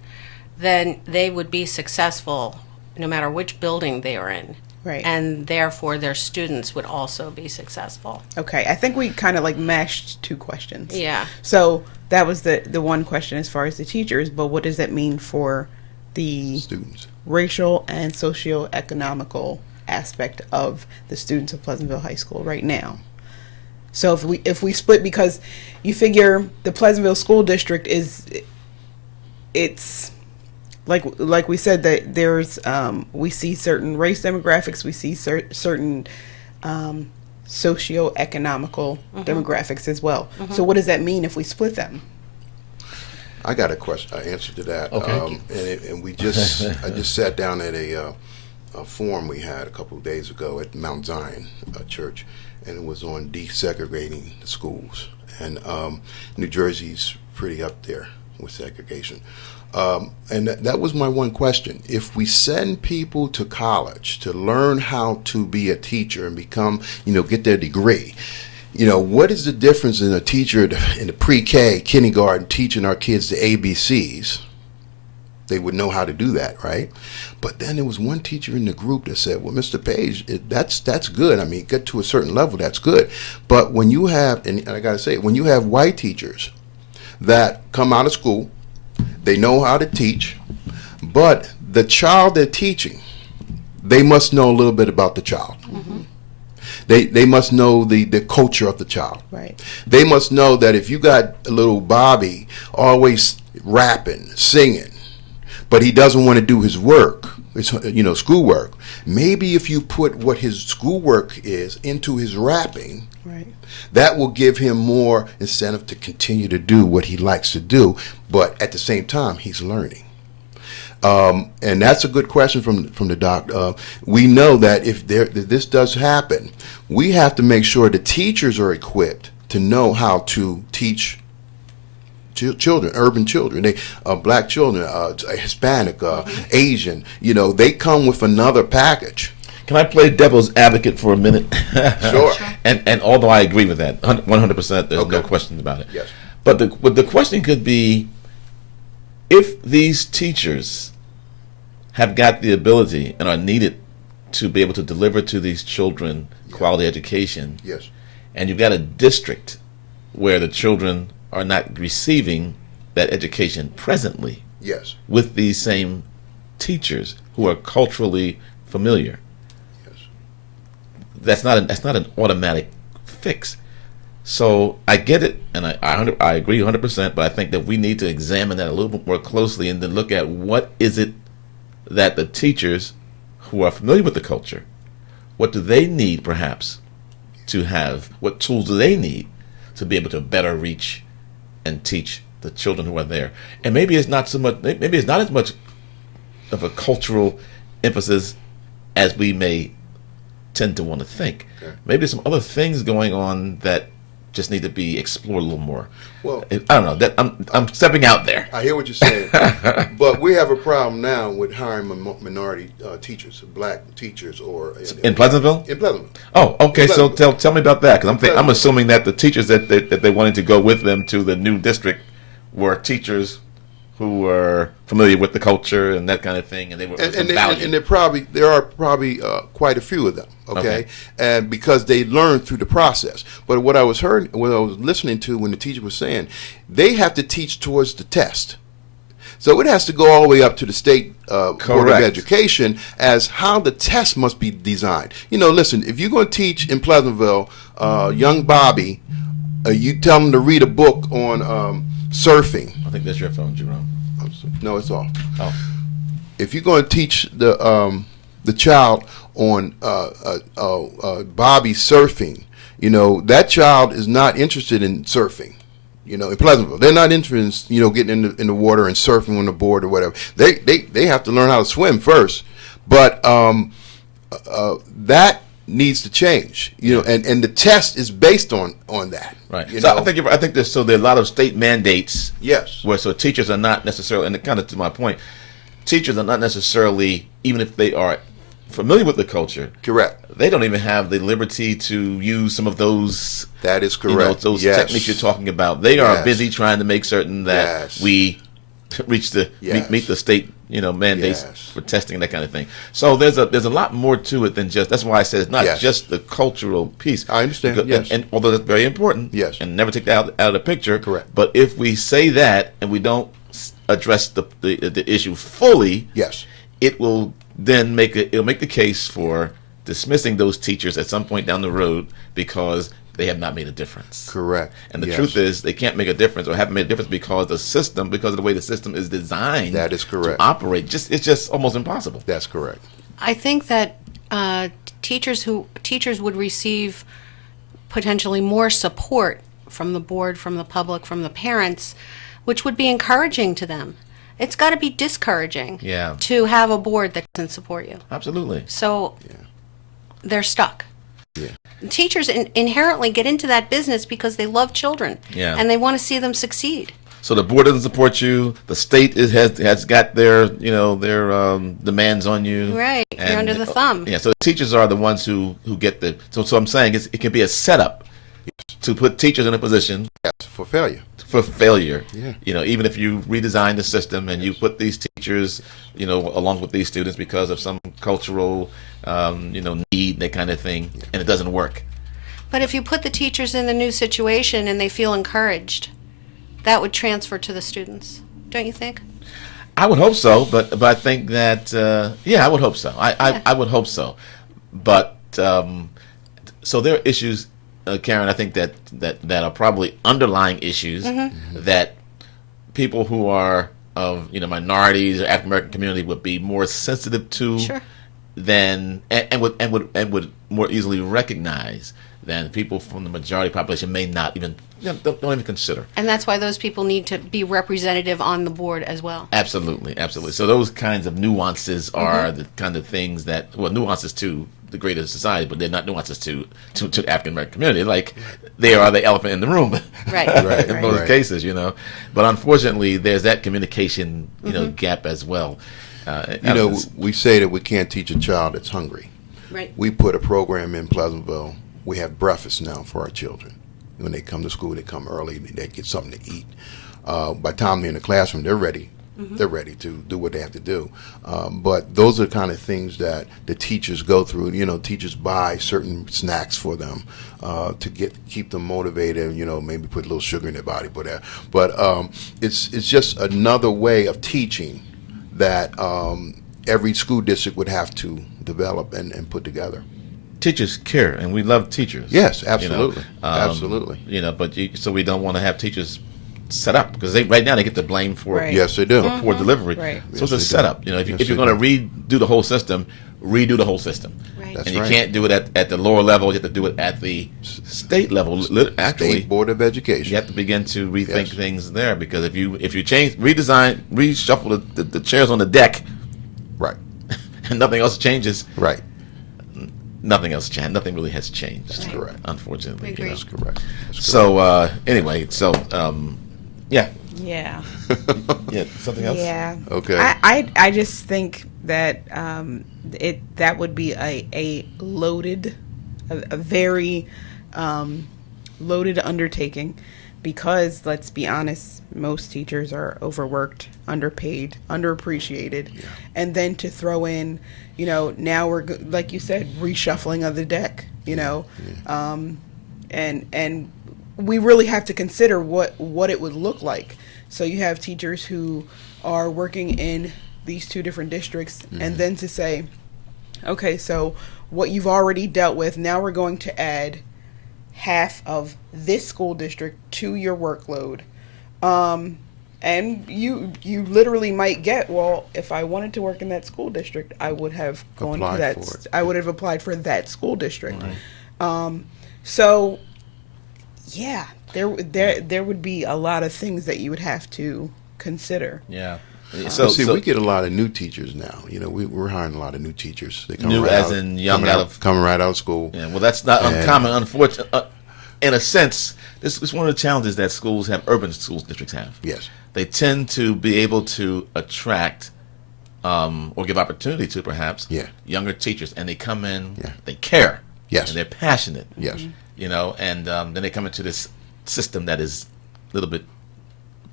then they would be successful no matter which building they are in. Right. And therefore their students would also be successful. Okay, I think we kind of mashed two questions. Yeah. So that was the one question as far as the teachers, but what does that mean for the students? Racial and socio-economical aspect of the students of Pleasantville High School right now? So if we split, because you figure the Pleasantville School District it's like we said, that there's we see certain race demographics, we see certain socio-economical demographics as well. So what does that mean if we split them? I got an answer to that. Okay. And I just sat down at a forum we had a couple of days ago at Mount Zion Church, and it was on desegregating the schools. And New Jersey's pretty up there with segregation. And that was my one question. If we send people to college to learn how to be a teacher and become, get their degree, what is the difference in a teacher in the pre-K, kindergarten, teaching our kids the ABCs? They would know how to do that, right? But then there was one teacher in the group that said, well, Mr. Page, that's good. I mean, get to a certain level, that's good. But when you have, and I got to say, when you have white teachers that come out of school, they know how to teach, but the child they're teaching, they must know a little bit about the child. Mm-hmm. They must know the culture of the child. Right. They must know that if you got a little Bobby always rapping, singing, but he doesn't want to do his work, schoolwork, maybe if you put what his schoolwork is into his rapping, right, that will give him more incentive to continue to do what he likes to do, but at the same time, he's learning. And that's a good question from the doc. We know that if this does happen, we have to make sure the teachers are equipped to know how to teach children, urban children, black children, Hispanic, Asian. They come with another package. Can I play devil's advocate for a minute? Sure. And although I agree with that, 100%, there's no questions about it. Yes. But the question could be, if these teachers have got the ability and are needed to be able to deliver to these children quality education, yes, and you've got a district where the children are not receiving that education presently, yes, with these same teachers who are culturally familiar, yes, that's not an automatic fix. So I get it, and I agree 100%, but I think that we need to examine that a little bit more closely and then look at what is it that the teachers who are familiar with the culture, what do they need perhaps to have, what tools do they need to be able to better reach and teach the children who are there. And maybe it's not as much of a cultural emphasis as we may tend to want to think. Okay. Maybe there's some other things going on that just need to be explored a little more. Well, I don't know. That I'm stepping out there. I hear what you're saying, but we have a problem now with hiring minority teachers, black teachers, or in Pleasantville. In Pleasantville. Oh, okay. So tell me about that, because I'm assuming that the teachers that they wanted to go with them to the new district were teachers who were familiar with the culture and that kind of thing, and they were there are probably quite a few of them. Okay, and because they learned through the process. But what I was listening to when the teacher was saying, they have to teach towards the test. So it has to go all the way up to the state Board of Education as how the test must be designed. Listen, if you're going to teach in Pleasantville, young Bobby, you tell him to read a book on surfing. I think that's your phone, Jerome. No, it's off. Oh. If you're going to teach the child on Bobby surfing, that child is not interested in surfing. In Pleasantville, they're not interested in getting in the water and surfing on the board or whatever. They have to learn how to swim first, but that needs to change. And the test is based on that. Right. So I think there are a lot of state mandates. Yes. Where teachers are not necessarily, and kind of to my point, teachers are not necessarily, even if they are familiar with the culture. Correct. They don't even have the liberty to use some of those. That is correct. Those techniques you're talking about. They are busy trying to make certain that we reach meet the state mandates for testing and that kind of thing. So there's a lot more to it than just. That's why I said it's not just the cultural piece. I understand. Because, and although that's very important. Yes. And never take that out of the picture. Correct. But if we say that and we don't address the issue fully, yes, it will then make the case for dismissing those teachers at some point down the road because they have not made a difference. Correct. And the truth is they can't make a difference or haven't made a difference because of the way the system is designed. That is correct. To operate. It's just almost impossible. That's correct. I think that teachers would receive potentially more support from the board, from the public, from the parents, which would be encouraging to them. It's got to be discouraging to have a board that doesn't support you. Absolutely. So they're stuck. Yeah. Teachers inherently get into that business because they love children and they want to see them succeed. So the board doesn't support you. The state has got their demands on you. Right, you're under the thumb. Yeah. So the teachers are the ones who get the. So I'm saying it can be a setup to put teachers in a position for failure. Yeah. Even if you redesign the system and you put these teachers, along with these students because of some cultural, need, that kind of thing, and it doesn't work. But if you put the teachers in the new situation and they feel encouraged, that would transfer to the students, don't you think? I would hope so, but I think that I would hope so. I would hope so, but so there are issues, Karen. I think that are probably underlying issues that people who are of minorities or African American community would be more sensitive to than and would more easily recognize than people from the majority population may not even don't even consider. And that's why those people need to be representative on the board as well. Absolutely. So those kinds of nuances are the kind of things that, nuances to the greater society, but they're not nuances to the African American community. Like they are the elephant in the room, right? In most cases, But unfortunately, there's that communication, gap as well. We say that we can't teach a child that's hungry. Right. We put a program in Pleasantville. We have breakfast now for our children. When they come to school, they come early. They get something to eat. By the time they're in the classroom, they're ready. They're ready to do what they have to do. But those are the kind of things that the teachers go through. Teachers buy certain snacks for them to keep them motivated. Maybe put a little sugar in their body, whatever. But it's just another way of teaching that every school district would have to develop and put together. Teachers care, and we love teachers. Yes, absolutely, absolutely. But so we don't want to have teachers set up because right now they get the blame for yes, they do poor delivery. Right. So it's a setup. If you're going to redo the whole system, redo the whole system. Right. That's and you right. can't do it at the lower level. You have to do it at the state level. Actually, State Board of Education. you have to begin to rethink things there because if you change, redesign, reshuffle the chairs on the deck, Right. and nothing else changes. Right. Nothing else changed. Nothing really has changed. That's correct. Unfortunately, Agree. That's correct. So anyway, yeah, Yeah. yeah. Something else. Yeah. Okay. I just think that that would be a loaded, a very loaded undertaking, because let's be honest, most teachers are overworked, underpaid, underappreciated, and then to throw in, now we're like you said, reshuffling of the deck, and we really have to consider what it would look like. So you have teachers who are working in these two different districts, and then to say, okay, so what you've already dealt with, now we're going to add half of this school district to your workload. And you literally might get, well, if I wanted to work in that school district, I would have gone to that. I would have applied for that school district. Right. So, yeah, there would be a lot of things that you would have to consider. Yeah. So we get a lot of new teachers now. We're hiring a lot of new teachers. They come New right as out, in young coming right out of school. Yeah, well, that's not uncommon, unfortunately. In a sense, this is one of the challenges that urban school districts have. Yes. They tend to be able to attract or give opportunity to perhaps younger teachers, and they come in, they care, yes, and they're passionate, yes, and then they come into this system that is a little bit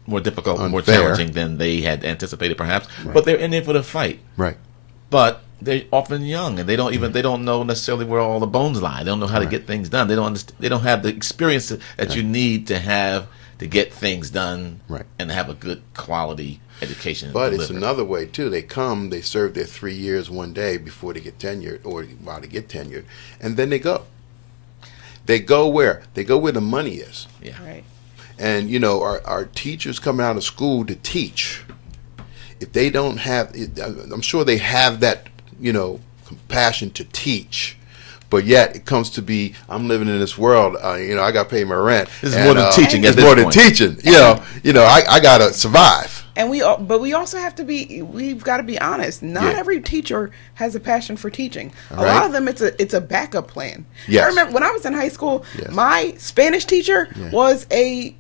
more difficult, unfair, more challenging than they had anticipated perhaps, but they're in there for the fight. Right. But they're often young, and they don't know necessarily where all the bones lie. They don't know how to get things done. They don't have the experience that you need to have to get things done and have a good quality education. But it's another way too. They come, they serve their 3 years one day before they get tenured, or while they get tenured, and then they go. They go where? They go where the money is. Yeah. Right. And our teachers coming out of school to teach, if they don't have, I'm sure they have that, compassion to teach, but yet it comes to be, I'm living in this world, I got to pay my rent. This is more than teaching. It's more than teaching. I got to survive. And we also have to we've got to be honest. Not every teacher has a passion for teaching. A lot of them, it's a backup plan. Yes. I remember when I was in high school, my Spanish teacher was a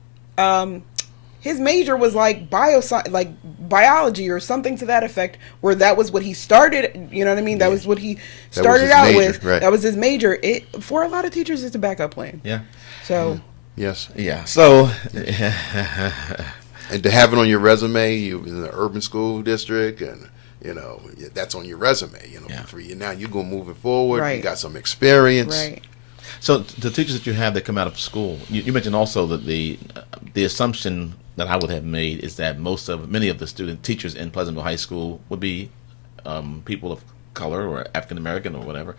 his major was like biology or something to that effect, where that was what he started, you know what I mean? That was what he started out with. Right. That was his major. For a lot of teachers, it's a backup plan. Yeah. So. Yes. Yeah. So. And to have it on your resume, you in the urban school district, and that's on your resume. For you now, you're going moving forward. Right. You got some experience. Right. So the teachers that you have that come out of school, you mentioned also that the assumption that I would have made is that many of the teachers in Pleasantville High School would be people of color or African American or whatever.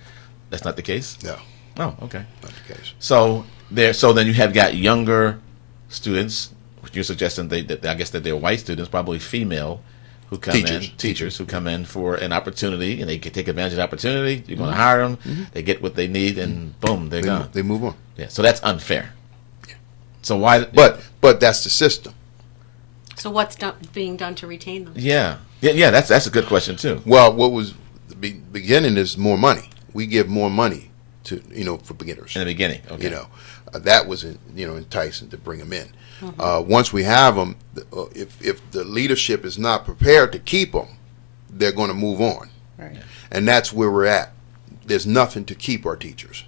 That's not the case? No. Oh, okay. Not the case. So then you have got younger students, which you're suggesting that I guess that they're white students, probably female, who come teachers who come in for an opportunity, and they can take advantage of the opportunity. You're going to hire them. They get what they need, and boom, they're gone. They move on. Yeah. So that's unfair. Yeah. So why? But that's the system. So what's being done to retain them? Yeah. That's a good question too. Well, what was the beginning is more money. We give more money to for beginners In the beginning, okay. That was enticing to bring them in. Once we have them, if the leadership is not prepared to keep them, they're going to move on. Right. And that's where we're at. There's nothing to keep our teachers.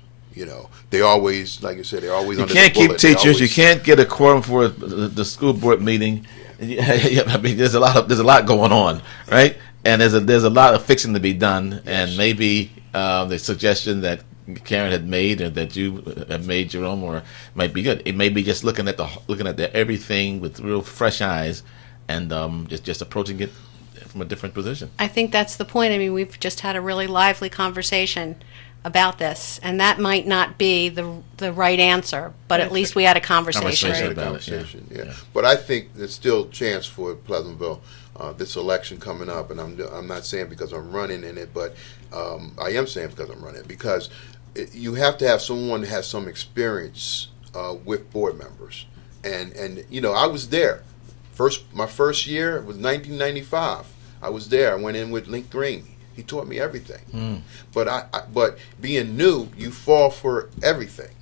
They always, like you said, they're always You under can't the keep bullet. teachers. You can't get a quorum for the school board meeting. I mean, there's a lot going on, right? And there's a lot of fixing to be done. Yes. And maybe the suggestion that Karen had made, or that you have made, Jerome, or might be good. It may be just looking at everything with real fresh eyes, and just approaching it from a different position. I think that's the point. I mean, we've just had a really lively conversation about this, and that might not be the right answer, but at least we had a conversation. Yeah. But I think there's still a chance for Pleasantville, this election coming up, and I'm not saying because I'm running in it, but I am saying because I'm running, because you have to have someone that has some experience with board members, and I was there. My first year was 1995. I was there. I went in with Link Green. He taught me everything. But being new, you fall for everything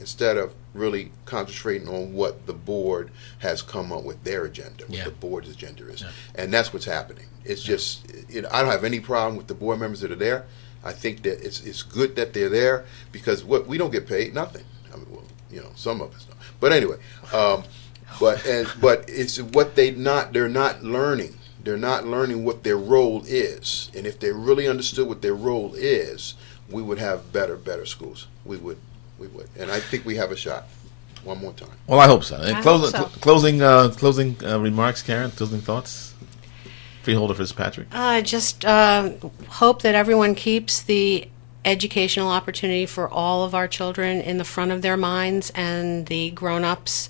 instead of really concentrating on what the board has come up with their agenda, what the board's agenda is. And that's what's happening. It's just, I don't have any problem with the board members that are there. I think that it's good that they're there, because we don't get paid nothing. I mean, well, some of us don't. But anyway, but it's what they're not learning. They're not learning what their role is. And if they really understood what their role is, we would have better schools. We would. And I think we have a shot. One more time. Well, I hope so. And hope so. Closing remarks, Karen. Closing thoughts. Freeholder Fitzpatrick. I just hope that everyone keeps the educational opportunity for all of our children in the front of their minds, and the grown-ups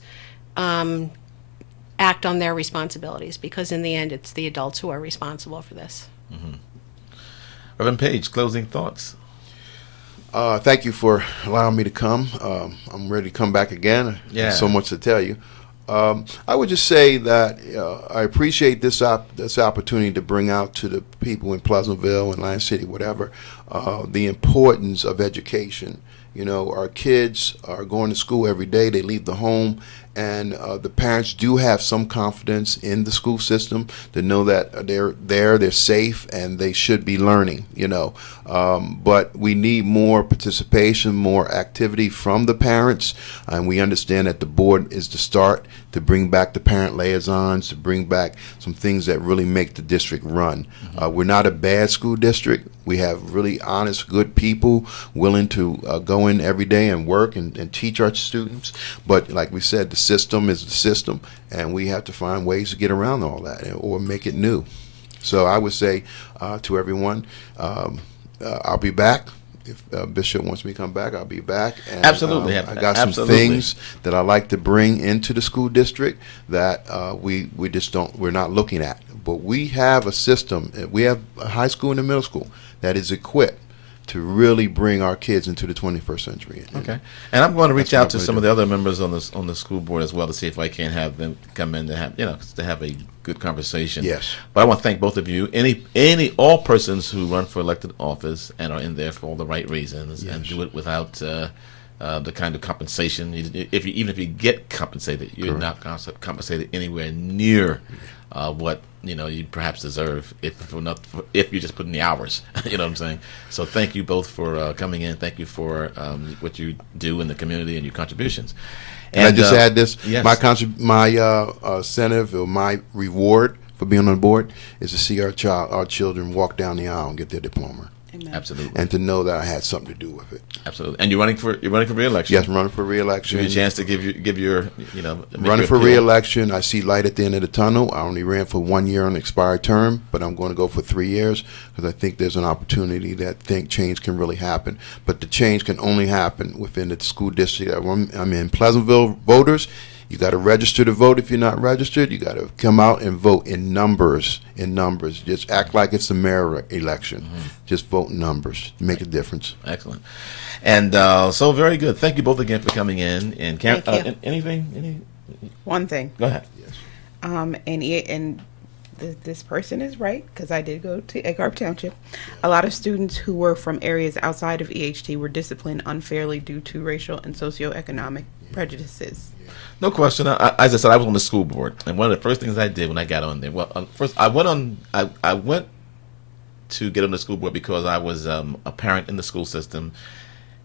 act on their responsibilities, because in the end it's the adults who are responsible for this. Reverend Page, closing thoughts. Thank you for allowing me to come. I'm ready to come back again. Yeah. There's so much to tell you. I would just say that I appreciate this opportunity to bring out to the people in Pleasantville and Lion City, whatever, the importance of education. Our kids are going to school every day. They leave the home, and the parents do have some confidence in the school system to know that they're safe, and they should be learning, but we need more participation, more activity from the parents, and we understand that the board is the start to bring back the parent liaisons, to bring back some things that really make the district run. We're not a bad school district. We have really honest, good people willing to go in every day and work and teach our students. But like we said, the system is the system, and we have to find ways to get around all that or make it new. So I would say to everyone, I'll be back. If Bishop wants me to come back, I'll be back. And, Absolutely. I got some things that I like to bring into the school district that we just don't, we're not looking at. But we have a system. We have a high school and a middle school that is equipped to really bring our kids into the 21st century. Okay. And I'm going to reach out to some of the other members on the school board as well to see if I can have them come in to have a good conversation. Yes. But I want to thank both of you. All persons who run for elected office and are in there for all the right reasons, and do it without the kind of compensation. Even if you get compensated, you're not compensated anywhere near what you perhaps deserve if you just put in the hours. You know what I'm saying? So thank you both for coming in. Thank you for what you do in the community and your contributions. And I just add this: yes. my incentive or my reward for being on the board is to see our children walk down the aisle and get their diploma. Amen. Absolutely. And to know that I had something to do with it. Absolutely. And you're running for re-election. Yes, I'm running for re-election. Give you a chance to give your running for re-election. I see light at the end of the tunnel. I only ran for 1 year on an expired term, but I'm going to go for 3 years because I think there's an opportunity that change can really happen. But the change can only happen within the school district I'm in. Pleasantville voters, you got to register to vote. If you're not registered, you got to come out and vote in numbers. Just act like it's a mayor election. Mm-hmm. Just vote in numbers. Make a difference. Excellent. And so very good. Thank you both again for coming in. And Thank you. Anything? One thing. Go ahead. Yes. This person is right, because I did go to Egg Harbor Township. A lot of students who were from areas outside of EHT were disciplined unfairly due to racial and socioeconomic prejudices. No question. As I said, I was on the school board, and one of the first things I did when I got on there, first I went to get on the school board because I was a parent in the school system,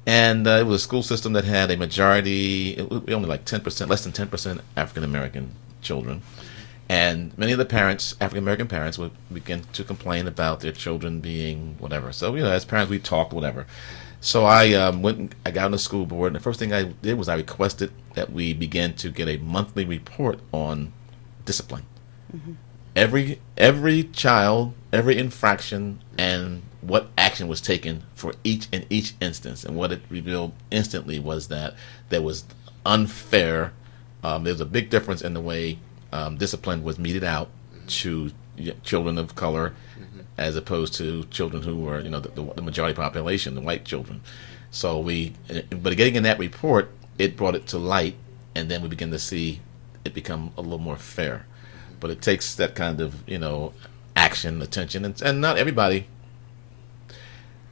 and it was a school system that had a majority, only like 10%, less than 10% African American children, and many of the parents, African American parents, would begin to complain about their children being whatever. So as parents, we talked whatever. So I I got on the school board, and the first thing I did was I requested that we begin to get a monthly report on discipline. Mm-hmm. Every child, every infraction, and what action was taken for each instance. And what it revealed instantly was that there was unfair. There's a big difference in the way discipline was meted out to children of color, as opposed to children who were, the majority population, the white children. So but getting in that report, it brought it to light, and then we begin to see it become a little more fair. But it takes that kind of, action, attention, and not everybody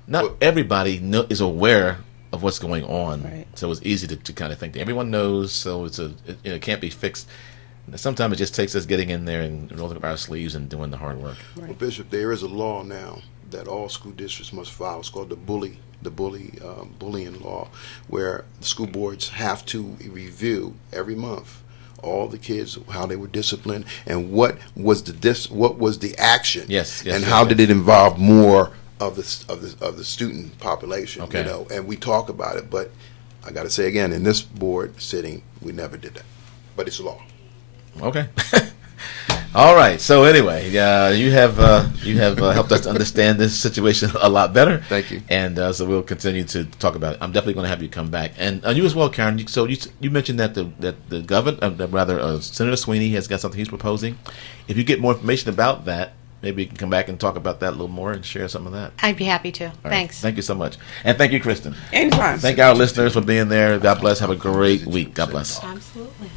is aware of what's going on. Right. So it's easy to kind of think that everyone knows, so it can't be fixed. Sometimes it just takes us getting in there and rolling up our sleeves and doing the hard work. Right. Well, Bishop, there is a law now that all school districts must follow. It's called the bullying law, where the school boards have to review every month all the kids, how they were disciplined, and what was the action. How did it involve more of the student population? Okay. And we talk about it, but I got to say again, in this board sitting, we never did that. But it's law. Okay. All right. So anyway, you have helped us to understand this situation a lot better. Thank you. And so we'll continue to talk about it. I'm definitely going to have you come back, and you as well, Karen. So you mentioned that the governor, Senator Sweeney, has got something he's proposing. If you get more information about that, maybe you can come back and talk about that a little more and share some of that. I'd be happy to. All right. Thanks. Thank you so much, and thank you, Kristen. Anytime. Thank our listeners for being there. God bless. Have a great week. God bless. Absolutely.